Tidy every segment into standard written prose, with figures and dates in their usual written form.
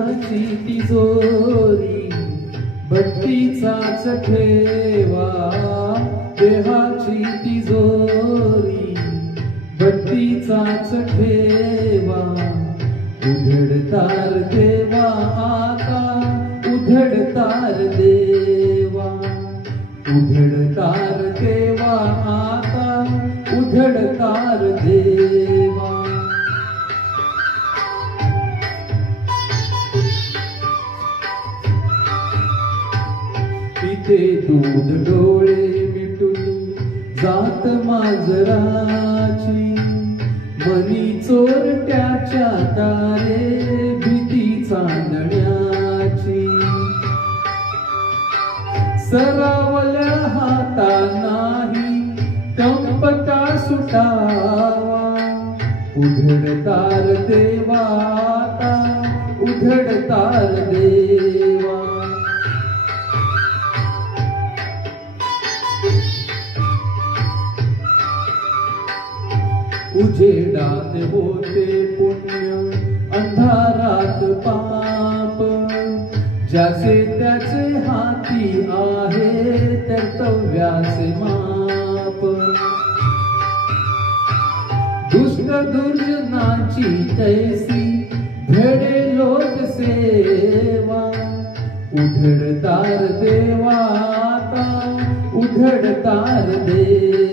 देहाची तिजोरी भक्तीचाच ठेवा, देहाची तिजोरी भक्तीचाच ठेवा. उघडतार देवा आता, उघडतार देवा, उघडतार देवा आता, उघडतार देवा. पिते दूध डोळे मिटून जात माजराची, मनी चोरट्याच्या तारे भीती चांदण्याची. सरावल्या हाता नाही कंप का सुटावा, उघडतार देवा आता, उघडतार देवा. उजेडात होते पुण्य, अंधारात पाप, ज्याचे त्याचे हाती आहे कर्तव्याचे माप. दुष्ट दुर्जनाची तैसी धडे लोक सेवा, उघडतार देवा आता, उघडतार देवा.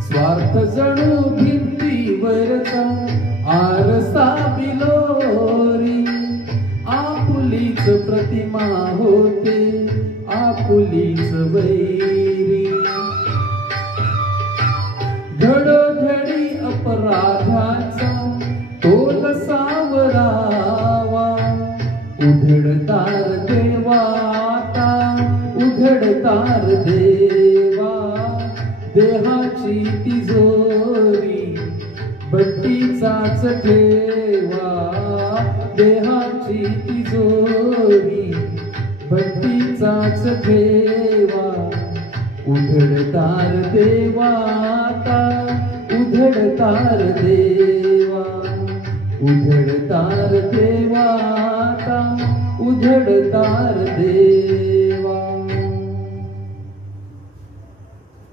स्वार्थ जणू भिंतीवरचा आरसा बिलोरी, आपुलीच प्रतिमा होते आपुलीच वैरी. घडोघडी अपराधाचा तोल सावरावा, उघडतार देवा आता, उघडतार देवा. देहाची तिजोरी भक्तीचाच ठेवा, देहाची तिजोरी भक्तीचाच ठेवा. उघडतार देवा आता, उघडतार देवा, उघडतार देवा आता, उघडतार देवा.